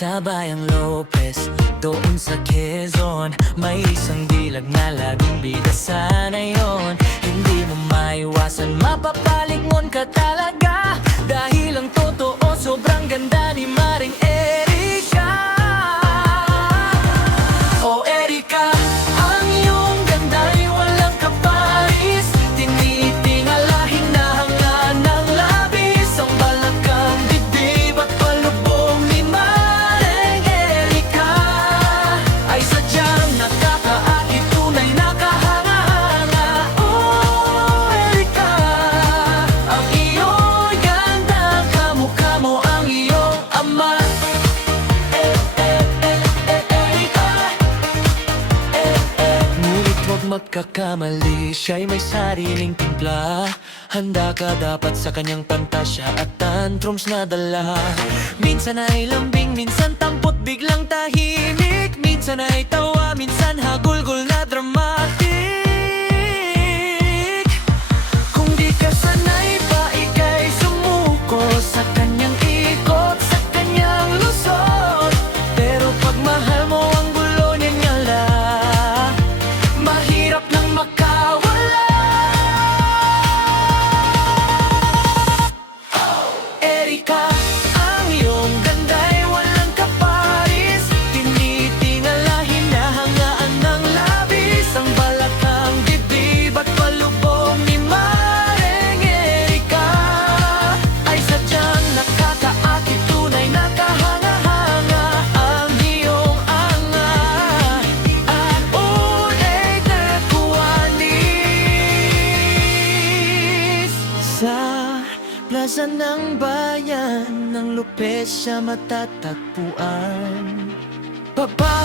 Sa bayang Lopez, doon sa Quezon, may isang dilag na laging bida sana yun. Hindi mo maiwasan, mapapalingon ka talaga, dahil ang totoo, sobrang ganda ni Maring Erica. Oh Erica, ang iyong ganda'y walang kaparis. Tinitingala, hinahanga ng labis, ang balakang dibdib at palubong ni Maring Erica ay sadyang nakakaakit, tunay na kahanga-hanga. Oh Erica, ang iyong ganda, kamukha mo ang iyong ama. Ngunit huwag magkakamali, siya'y may sariling timpla. Handa ka dapat sa kanyang pantasya at tantrums na dala. Minsan ay lambing, minsan tampot, biglang tahimik. Minsan ay tawa, minsan hagulgol na dramatic. Kung di ka sanay pa, ika'y sumuko sa kanyang ikot, sa kanyang lusot. Pero pag mahal mo ang gulo niya nyala, mahirap nang makawala. Erica, ang iyong ganda'y walang kaparis. Tinitingala, hinahangaan ng labis, ang balakang dibdib at palubong ni Maring Erica ay sadyang nakakaakit, tunay na kahanga-hanga. Ang iyong anga at unay na kuwalis. Sa plaza ng bayan ng Lopez siya matatagpuan. Baba